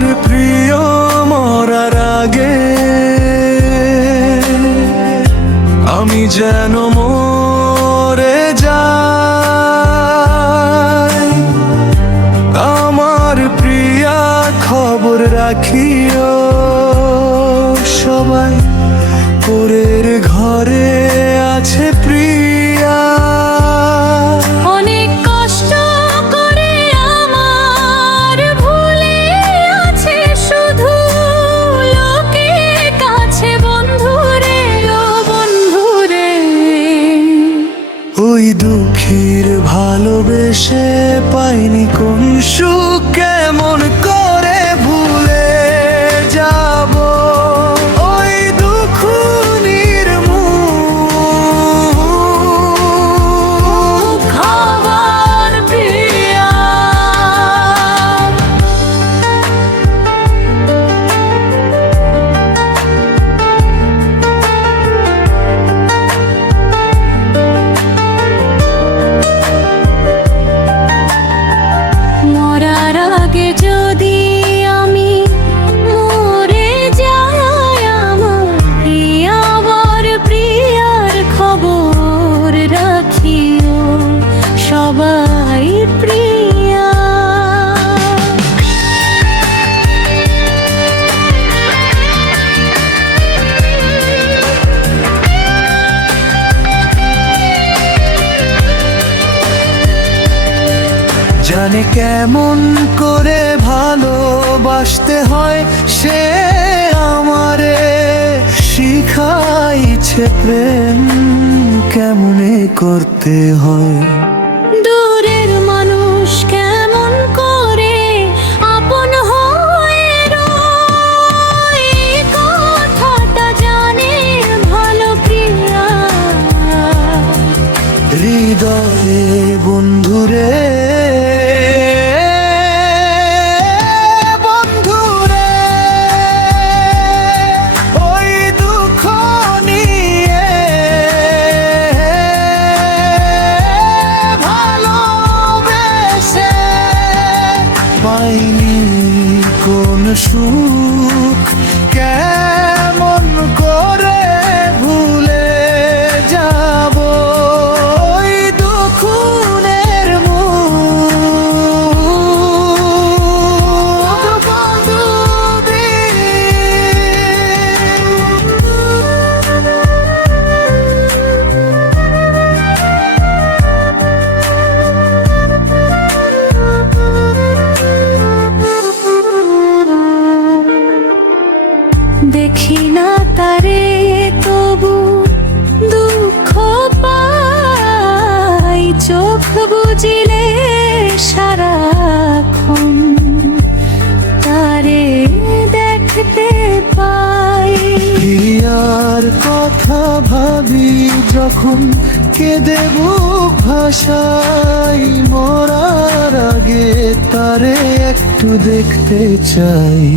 আমার প্রিয় মরার আগে, আমি যেন মরে যাই। আমার প্রিয়া খবর রাখিও সবাই, পরের ঘরে ভালোবেসে পাইনি কোন সুখ কেমন? মরার আগে জানে কেমন করে ভালোবাসতে হয় সে আমারে। শিখাইছে প্রেম কেমনে করতে হয়। দূরের মানুষ কেমন করে আপন হয়ে কথাটা জানে ভালো প্রিয়া হৃদয়ে বন্ধুরে বন্ধুরে সুখ কেমন দেখি না তারে, তবু দুঃখ পাই। চোখ বুঝিলে সারাক্ষণ তারে দেখতে পাই। প্রিয়ার কথা ভাবি যখন কেঁদে বুক ভাষাই মরার আগে তারে একটু দেখতে চাই।